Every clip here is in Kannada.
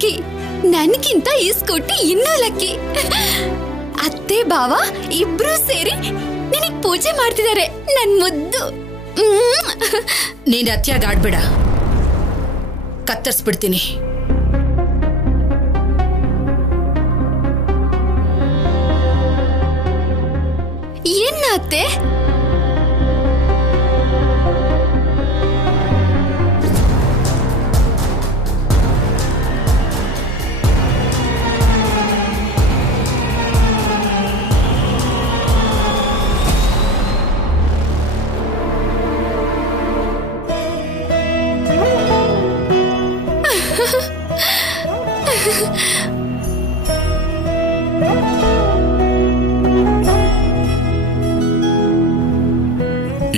ಲಕ್ಕಿ, ನನ್ಗಿಂತ ಈ ಸ್ಕೂಟಿ ಇನ್ನೂ ಲಕ್ಕಿ. ಅತ್ತೆ ಬಾವ ಇಬ್ರು ಸೇರಿ ನಿನಗ್ ಪೂಜೆ ಮಾಡ್ತಿದ್ದಾರೆ. ನನ್ ಮುದ್ದು. ನೀನ್ ಅತ್ಯಾಗ ಆಡ್ಬೇಡ, ಕತ್ತರಿಸ್ಬಿಡ್ತೀನಿ. ಏನ ಅತ್ತೆ?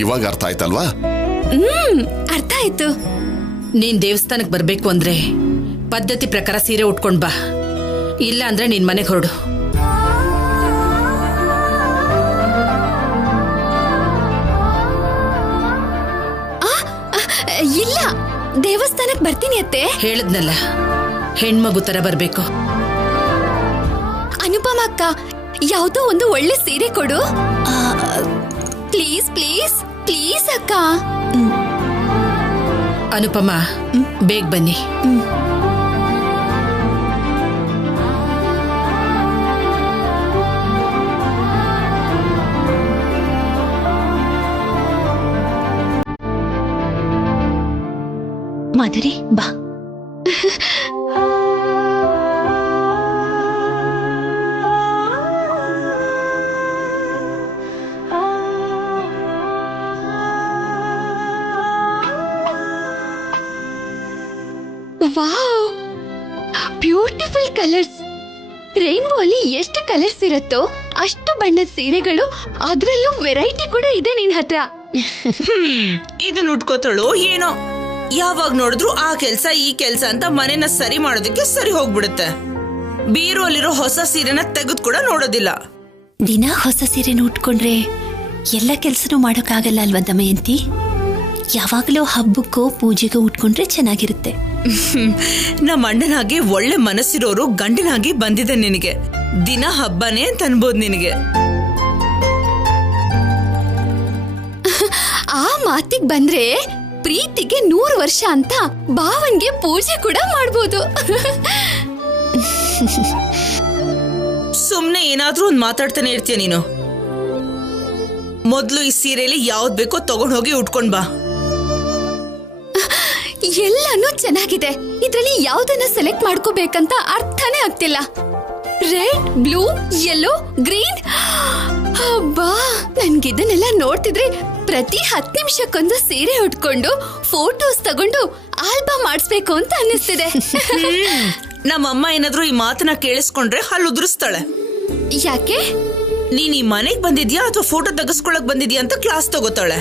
ಇವಾಗ ಅರ್ಥ ಆಯ್ತಲ್ವಾ? ಅರ್ಥ ಆಯ್ತು. ನೀನ್ ದೇವಸ್ಥಾನಕ್ಕೆ ಬರ್ಬೇಕು ಅಂದ್ರೆ ಪದ್ಧತಿ ಪ್ರಕಾರ ಸೀರೆ ಉಟ್ಕೊಂಡ್ ಬಾ, ಇಲ್ಲ ಅಂದ್ರೆ ನಿನ್ ಮನೆಗೆ ಹೊರಡು. ಇಲ್ಲ, ದೇವಸ್ಥಾನಕ್ಕೆ ಬರ್ತೀನಿ ಅತ್ತೆ. ಹೇಳದ್ನಲ್ಲ, ಹೆಣ್ಮಗು ತರ ಬರ್ಬೇಕು. ಅನುಪಮ ಅಕ್ಕ, ಯಾವ್ದೋ ಒಂದು ಒಳ್ಳೆ ಸೀರೆ ಕೊಡು ಪ್ಲೀಸ್ ಪ್ಲೀಸ್ ಪ್ಲೀಸ್ ಅಕ್ಕ. ಅನುಪಮ, ಬೇಗ ಬನ್ನಿ. ಮಾಧುರಿ ಬಾ. Wow, beautiful colours. ರೈನ್ಬೋ ಅಲ್ಲಿ ಎಷ್ಟು ಕಲರ್ಸ್ ಇರುತ್ತೋ ಅಷ್ಟು ಬಣ್ಣದ ಸೀರೆಗಳು, ಅದ್ರಲ್ಲೂ ವೆರೈಟಿ ಕೂಡ ಇದೆ ನಿನ್ ಹತ್ರ. ಇದನ್ನ ಉಟ್ಕೋತಾಳು ಏನೋ, ಯಾವಾಗ ನೋಡಿದ್ರು ಆ ಕೆಲ್ಸ ಈ ಕೆಲ್ಸ ಅಂತ ಮನೆನ ಸರಿ ಮಾಡೋದಕ್ಕೆ ಸರಿ ಹೋಗ್ಬಿಡುತ್ತೆ. ಬೀರುವಲ್ಲಿರೋ ಹೊಸ ಸೀರೆನ ತೆಗೆದು ಕೂಡ ನೋಡೋದಿಲ್ಲ. ದಿನ ಹೊಸ ಸೀರೆನ ಉಟ್ಕೊಂಡ್ರೆ ಎಲ್ಲ ಕೆಲ್ಸನೂ ಮಾಡೋಕ್ಕಾಗಲ್ಲ ಅಲ್ವಾ ದಮಯಂತಿ? ಯಾವಾಗಲೂ ಹಬ್ಬಕ್ಕೋ ಪೂಜೆಗೋ ಉಟ್ಕೊಂಡ್ರೆ ಚೆನ್ನಾಗಿರುತ್ತೆ. ನಮ್ಮ ಅಣ್ಣನಾಗಿ ಒಳ್ಳೆ ಮನಸ್ಸಿರೋರು ಗಂಡನಾಗಿ ಬಂದಿದೆ ನಿನಗೆ. ದಿನ ಹಬ್ಬನೇ ಅಂತ ಅನ್ಬೋದು ನಿನಗೆ. ಆ ಮಾತಿಗೆ ಬಂದ್ರೆ ಪ್ರೀತಿಗೆ 100 ವರ್ಷ ಅಂತ ಭಾವನ್ಗೆ ಪೂಜೆ ಕೂಡ ಮಾಡ್ಬೋದು. ಸುಮ್ನೆ ಏನಾದ್ರೂ ಒಂದ್ ಮಾತಾಡ್ತಾನೆ ಇರ್ತೀಯ ನೀನು. ಮೊದ್ಲು ಈ ಸೀರೆಯಲ್ಲಿ ಯಾವ್ದು ಬೇಕೋ ತಗೊಂಡ್ ಹೋಗಿ ಉಟ್ಕೊಂಡ್ ಬಾ. ಎಲ್ಲಾನು ಚೆನ್ನಾಗಿದೆ, ಇದ್ರಲ್ಲಿ ಯಾವ್ದನ್ನ ಸೆಲೆಕ್ಟ್ ಮಾಡ್ಕೋಬೇಕಂತ ಅರ್ಥನೇ ಆಗ್ತಿಲ್ಲ. Red, blue, yellow, green. ಅಬ್ಬಾ, ನನ್ಗಿದನ್ನೆಲ್ಲ ನೋಡ್ತಿದ್ರೆ ಪ್ರತಿ 10 ನಿಮಿಷಕ್ಕೊಂದು ಸೀರೆ ಉಟ್ಕೊಂಡು ಫೋಟೋಸ್ ತಗೊಂಡು ಆಲ್ಬಮ್ ಮಾಡಿಸ್ಬೇಕು ಅಂತ ಅನ್ನಿಸ್ತಿದೆ. ನಮ್ಮಮ್ಮ ಏನಾದ್ರೂ ಈ ಮಾತನ್ನ ಕೇಳಿಸ್ಕೊಂಡ್ರೆ ಹಲ್ಲು ಉದುರಿಸ್ತಾಳೆ. ಯಾಕೆ? ನೀನ್ ಈ ಮನೆಗ್ ಬಂದಿದ್ಯಾ ಅಥವಾ ಫೋಟೋ ತೆಗೆಸ್ಕೊಳಕ್ ಬಂದಿದ್ಯಾ ಅಂತ ಕ್ಲಾಸ್ ತಗೋತಾಳೆ.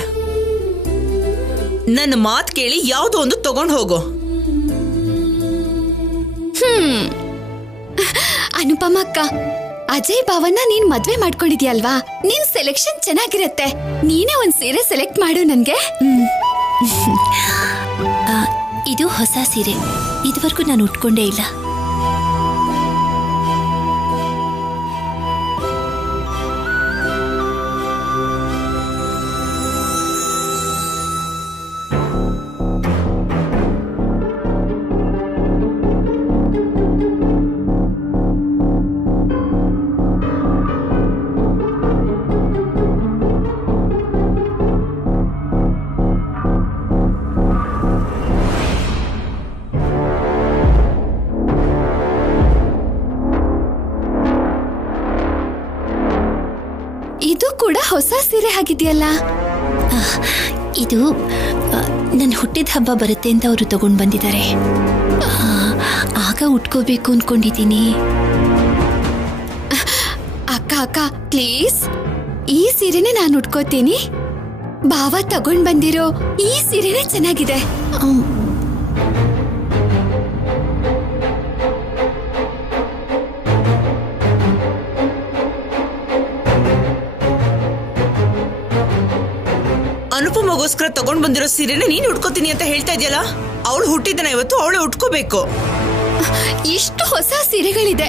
ನನ್ನ ಮಾತ್ ಕೇಳಿ ಯಾವ್ದೋ ಒಂದು ತಗೊಂಡ್ ಹೋಗೋ. ಅನುಪಮ ಅಕ್ಕ, ಅಜಯ್ ಭಾವನ್ನ ನೀನ್ ಮದ್ವೆ ಮಾಡ್ಕೊಂಡಿದ್ಯಲ್ವಾ, ನಿನ್ ಸೆಲೆಕ್ಷನ್ ಚೆನ್ನಾಗಿರತ್ತೆ. ನೀನೇ ಒಂದ್ ಸೀರೆ ಸೆಲೆಕ್ಟ್ ಮಾಡು ನನ್ಗೆ. ಇದು ಹೊಸ ಸೀರೆ, ಇದುವರೆಗೂ ನಾನು ಉಟ್ಕೊಂಡೇ ಇಲ್ಲ. ಇದು ಕೂಡ ಹೊಸ ಸೀರೆ ಆಗಿದೆಯಲ್ಲ. ಇದು ನನ್ನ ಹುಟ್ಟಿದ ಹಬ್ಬ ಬರುತ್ತೆ ಅಂತ ಅವರು ತಗೊಂಡು ಬಂದಿದ್ದಾರೆ. ಆಗ ಉಟ್ಕೋಬೇಕು ಅನ್ಕೊಂಡಿದ್ದೀನಿ. ಅಕ್ಕ ಅಕ್ಕ ಪ್ಲೀಸ್, ಈ ಸೀರೆನೆ ನಾನು ಉಟ್ಕೋತೀನಿ. ಭಾವ ತಗೊಂಡ್ ಬಂದಿರೋ ಈ ಸೀರೆನೆ ಚೆನ್ನಾಗಿದೆ. ಅನುಪಮಗೋಸ್ಕರ ತಗೊಂಡ್ ಬಂದಿರೋ ಸೀರೆನೆ ನೀನ್ ಉಟ್ಕೋತೀನಿ ಅಂತ ಹೇಳ್ತಾ ಇದೆಯಲ್ಲ. ಅವಳು ಹುಟ್ಟಿದನ ಇವತ್ತು, ಅವಳು ಉಟ್ಕೋಬೇಕು. ಇಷ್ಟು ಹೊಸ ಸೀರೆಗಳಿದೆ.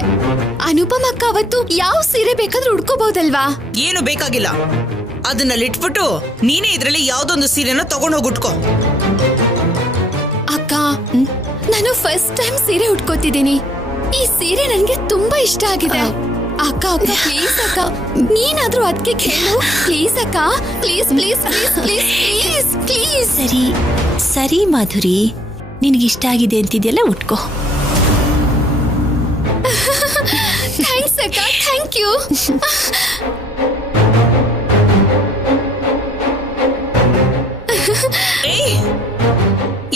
ಅನುಪಮ ಅಕ್ಕ ಅವತ್ತು ಯಾವ ಸೀರೆ ಬೇಕಾದ್ರೂ ಉಟ್ಕೋಬಹುದಲ್ವಾ? ಏನು ಬೇಕಾಗಿಲ್ಲ, ಅದನ್ನಲ್ಲಿ ಇಟ್ಬಿಟ್ಟು ನೀನೇ ಇದ್ರಲ್ಲಿ ಯಾವ್ದೊಂದು ಸೀರೆನ ತಗೊಂಡೋಗಿ ಉಟ್ಕೋ. ಅಕ್ಕ, ನಾನು ಫಸ್ಟ್ ಟೈಮ್ ಸೀರೆ ಉಟ್ಕೋತಿದ್ದೀನಿ. ಈ ಸೀರೆ ನನ್ಗೆ ತುಂಬಾ ಇಷ್ಟ ಆಗಿದೆ. ಅಕ್ಕ ಅಕ್ಕ ಪ್ಲೀಸ್ ಅಕ್ಕ, ನೀನಾದ್ರೂ ಅದಕ್ಕೆ ಕೇಳು ಪ್ಲೀಸ್ ಅಕ್ಕ, please please please please please please. ಸರಿ ಸರಿ ಮಾಧುರಿ, ನಿನಗಿಷ್ಟ ಆಗಿದೆ ಅಂತಿದೆಯಲ್ಲ, ಉಟ್ಕೋ. ಥ್ಯಾಂಕ್ಸ್ ಅಕ್ಕ, ಥ್ಯಾಂಕ್ ಯು.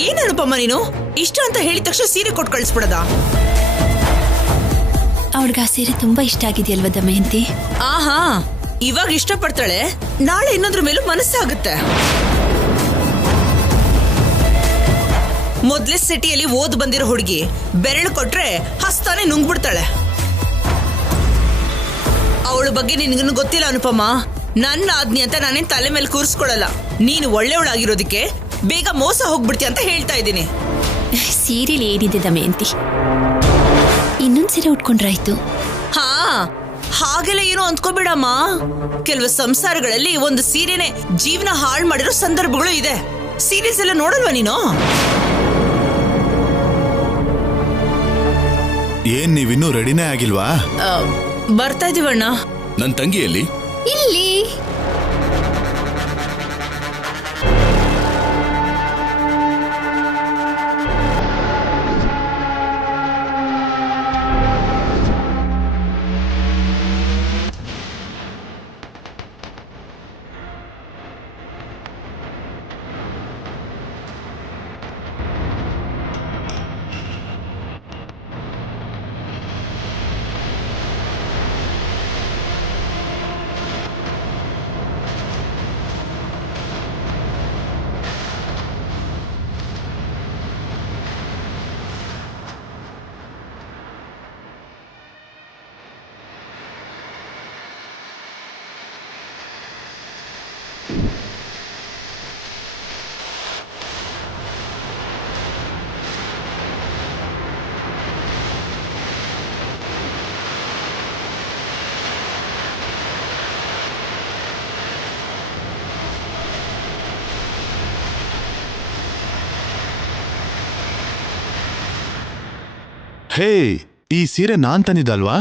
ಏನ್ ಅನುಪಮ್ಮ ನೀನು ಇಷ್ಟ ಅಂತ ಹೇಳಿದ ತಕ್ಷಣ ಸೀರೆ ಕೊಟ್ಟು ಕಳಿಸ್ಬಿಡದ? ಅವಳಿಗೆ ಆ ಸೀರೆ ತುಂಬಾ ಇಷ್ಟ ಆಗಿದೆಯಲ್ವ ದಮಯಂತಿ? ಆಹಾ, ಇವಾಗ ಇಷ್ಟಪಡ್ತಾಳೆ, ನಾಳೆ ಇನ್ನೊಂದ್ರ ಮೇಲೂ ಮನಸ್ಸಾಗುತ್ತೆ. ಮೊದ್ಲೇ ಸಿಟಿಯಲ್ಲಿ ಓದ್ ಬಂದಿರೋ ಹುಡುಗಿ ಬೆರಳು ಕೊಟ್ರೆ ಹಸ್ತಾನೆ ನುಂಗ್ಬಿಡ್ತಾಳೆ. ಅವಳ ಬಗ್ಗೆ ನಿನ್ಗೂ ಗೊತ್ತಿಲ್ಲ ಅನುಪಮ. ನನ್ನ ಆಜ್ಞೆ ಅಂತ ನಾನೇನ್ ತಲೆ ಮೇಲೆ ಕೂರಿಸ್ಕೊಳಲ್ಲ. ನೀನು ಒಳ್ಳೆಯವಳಾಗಿರೋದಕ್ಕೆ ಬೇಗ ಮೋಸ ಹೋಗ್ಬಿಡ್ತೀಯ ಅಂತ ಹೇಳ್ತಾ ಇದ್ದೀನಿ. ಸೀರೆಲಿ ಏನಿದೆ ದಮಯಂತಿ, ಇನ್ನೊಂದ್ ಸೀರೆ ಉಟ್ಕೊಂಡ್ರಾಯ್ತು. ಹಾ, ಹಾಗೆಲ್ಲ ಏನು ಅಂದ್ಕೋಬೇಡಮ್ಮ. ಕೆಲವು ಸಂಸಾರಗಳಲ್ಲಿ ಒಂದು ಸೀರೆನೆ ಜೀವನ ಹಾಳು ಮಾಡಿರೋ ಸಂದರ್ಭಗಳು ಇದೆ. ಸೀರೀಸ್ ಎಲ್ಲ ನೋಡಲ್ವಾ ನೀನು? ಏನ್ ನೀವಿನ್ನೂ ರೆಡಿನೇ ಆಗಿಲ್ವಾ? ಬರ್ತಾ ಇದೀವಣ್ಣ. ನನ್ ತಂಗಿಯಲ್ಲಿ ಇಲ್ಲಿ ಹೇ, ಈ ಸೀರೆ ನಾನ್ ತಂದಿದ್ದಲ್ವಾ?